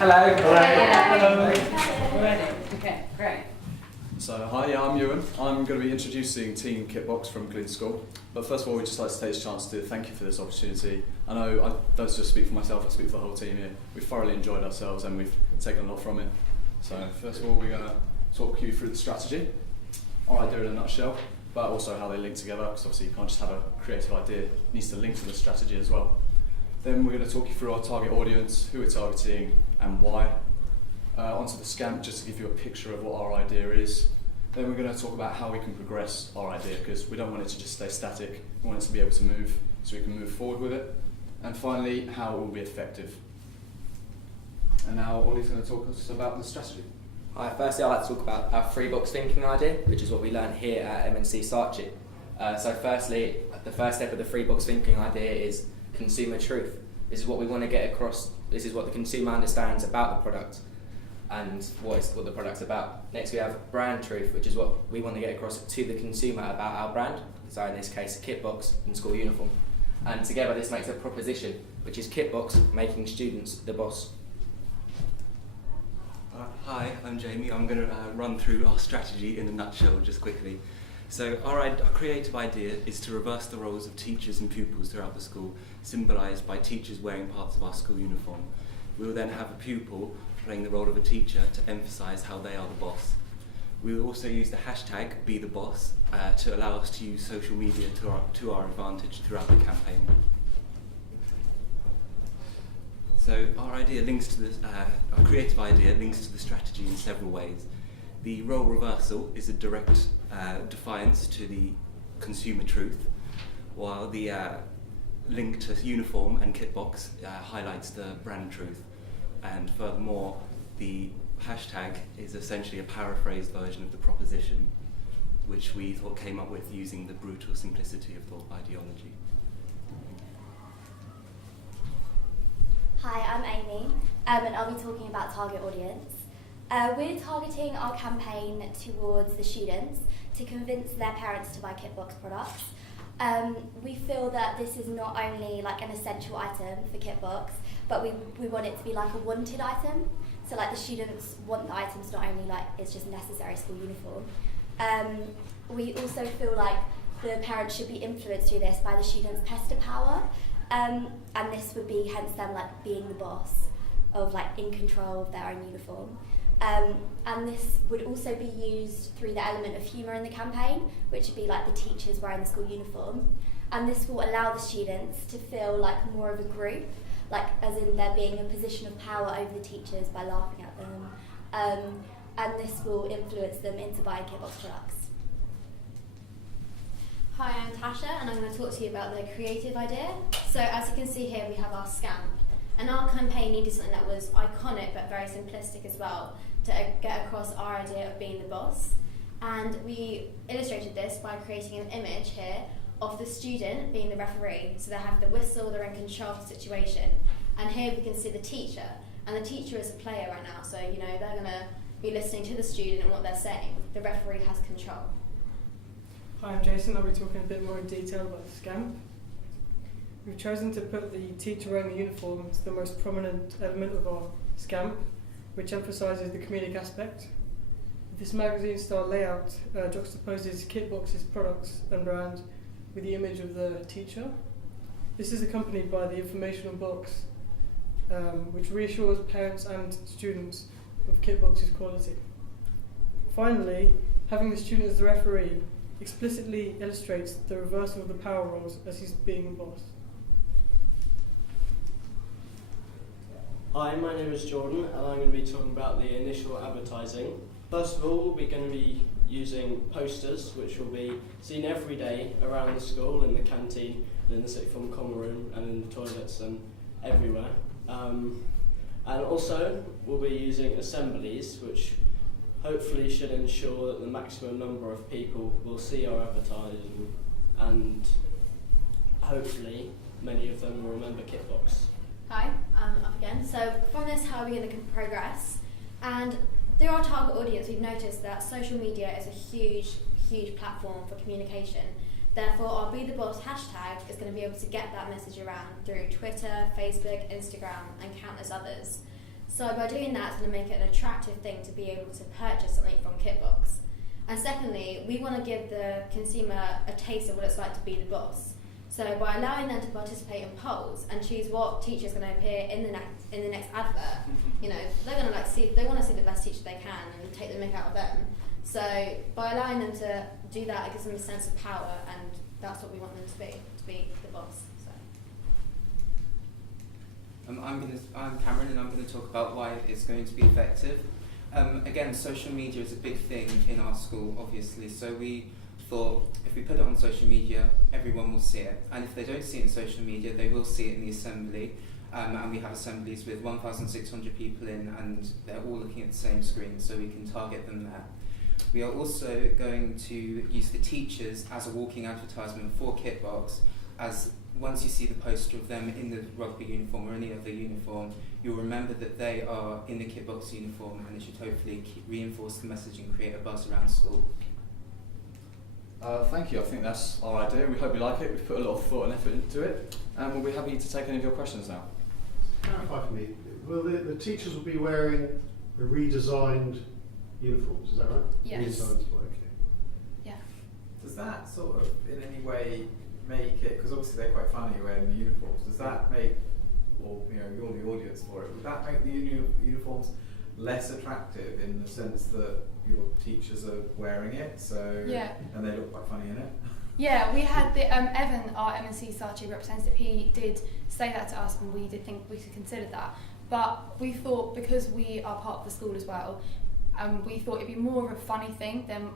Hello. Hello. Ready? Okay, great. So hi, yeah, I'm Ewan. I'm going to be introducing Team Kitbox from Glyn School. But first of all, we'd just like to take this chance to thank you for this opportunity. I know I don't just speak for myself, I speak for the whole team here. We've thoroughly enjoyed ourselves and we've taken a lot from it. So first of all, we're going to talk you through the strategy, our idea in a nutshell, but also how they link together, because obviously you can't just have a creative idea, it needs to link to the strategy as well. Then we're going to talk you through our target audience, who we're targeting and why. Onto the scamp, just to give you a picture of what our idea is. Then we're going to talk about how we can progress our idea, because we don't want it to just stay static, we want it to be able to move, so we can move forward with it. And finally, how it will be effective. And now Ollie's going to talk us about the strategy. Hi, firstly I'd like to talk about our three-box thinking idea, which is what we learned here at MNC Saatchi. So firstly, the first step of the three-box thinking idea is consumer truth. This is what we want to get across, this is what the consumer understands about the product and what the product's about. Next we have brand truth, which is what we want to get across to the consumer about our brand, so in this case Kitbox and school uniform. And together this makes a proposition, which is Kitbox making students the boss. Hi, I'm Jamie. I'm going to run through our strategy in a nutshell just quickly. So our creative idea is to reverse the roles of teachers and pupils throughout the school, symbolised by teachers wearing parts of our school uniform. We will then have a pupil playing the role of a teacher to emphasise how they are the boss. We will also use the hashtag #BeTheBoss to allow us to use social media to our advantage throughout the campaign. So our idea links to this, our creative idea links to the strategy in several ways. The role reversal is a direct defiance to the consumer truth, while the link to uniform and kitbox highlights the brand truth. And furthermore, the hashtag is essentially a paraphrased version of the proposition, which we thought came up with using the brutal simplicity of thought ideology. Hi, I'm Amy, and I'll be talking about target audience. We're targeting our campaign towards the students to convince their parents to buy Kitbox products. We feel that this is not only like an essential item for Kitbox, but we want it to be like a wanted item. So like the students want the items not only like it's just necessary school uniform. We also feel like the parents should be influenced through this by the students' pester power. And this would be hence them like being the boss of like in control of their own uniform. And this would also be used through the element of humour in the campaign, which would be like the teachers wearing the school uniform. And this will allow the students to feel like more of a group, like as in there being a position of power over the teachers by laughing at them. And this will influence them into buying Kitbox products. Hi, I'm Tasha and I'm going to talk to you about the creative idea. So as you can see here we have our scamp, and our campaign needed something that was iconic but very simplistic as well to get across our idea of being the boss. And we illustrated this by creating an image here of the student being the referee. So they have the whistle, they're in control of the situation. And here we can see the teacher, and the teacher is a player right now, so you know they're going to be listening to the student and what they're saying. The referee has control. Hi, I'm Jason. I'll be talking a bit more in detail about the scamp. We've chosen to put the teacher wearing the uniform as the most prominent element of our scamp, which emphasises the comedic aspect. This magazine-style layout juxtaposes Kitbox's products and brand with the image of the teacher. This is accompanied by the informational box, which reassures parents and students of Kitbox's quality. Finally, having the student as the referee explicitly illustrates the reversal of the power roles as he's being the boss. Hi, my name is Jordan and I'm going to be talking about the initial advertising. First of all, we're going to be using posters which will be seen every day around the school, in the canteen, and in the sixth form common room, and in the toilets and everywhere. And also, we'll be using assemblies which hopefully should ensure that the maximum number of people will see our advertising, and hopefully many of them will remember Kitbox. Hi, I'm up again. So from this, how are we going to progress? And through our target audience, we've noticed that social media is a huge platform for communication. Therefore, our Be The Boss hashtag is going to be able to get that message around through Twitter, Facebook, Instagram, and countless others. So by doing that, it's going to make it an attractive thing to be able to purchase something from Kitbox. And secondly, we want to give the consumer a taste of what it's like to be the boss. So by allowing them to participate in polls and choose what teacher is going to appear in the next advert, they're going to they want to see the best teacher they can and take the mick out of them. So by allowing them to do that, it gives them a sense of power, and that's what we want them to be the boss. So. I'm Cameron, and I'm going to talk about why it's going to be effective. Again, social media is a big thing in our school, obviously, so we thought if we put it on social media, everyone will see it, and if they don't see it in social media, they will see it in the assembly, and we have assemblies with 1,600 people in, and they're all looking at the same screen, so we can target them there. We are also going to use the teachers as a walking advertisement for Kitbox, as once you see the poster of them in the rugby uniform or any other uniform, you'll remember that they are in the Kitbox uniform, and it should hopefully reinforce the message and create a buzz around school. Thank you. I think that's our idea. We hope you like it. We've put a lot of thought and effort into it, and we'll be happy to take any of your questions now. Clarify for me, will the teachers will be wearing the redesigned uniforms, is that right? Yes. Redesigned, okay. Yeah. Does that sort of in any way make it, because obviously they're quite funny wearing the uniforms, does that make, or you're the audience for it, would that make the uniforms less attractive in the sense that your teachers are wearing it, so and they look quite funny in it? Yeah, we had the Evan, our MNC Saatchi representative, he did say that to us, and we did think we should consider that. But we thought, because we are part of the school as well, we thought it'd be more of a funny thing than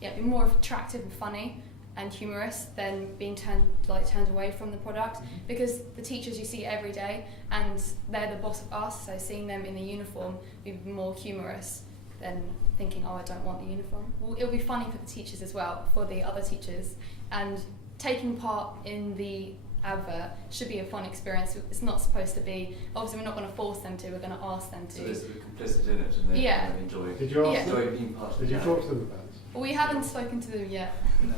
it'd be more attractive and funny and humorous than being turned away from the product, because the teachers you see every day and they're the boss of us, so seeing them in the uniform would be more humorous than thinking, oh, I don't want the uniform. Well, it'll be funny for the teachers as well, for the other teachers, and taking part in the advert should be a fun experience. It's not supposed to be, obviously we're not going to force them to, we're going to ask them to. So there's a bit complicit in it, and they enjoy. Did you ask them? Being part of Did you talk to them about it? Well, we haven't spoken to them yet. No.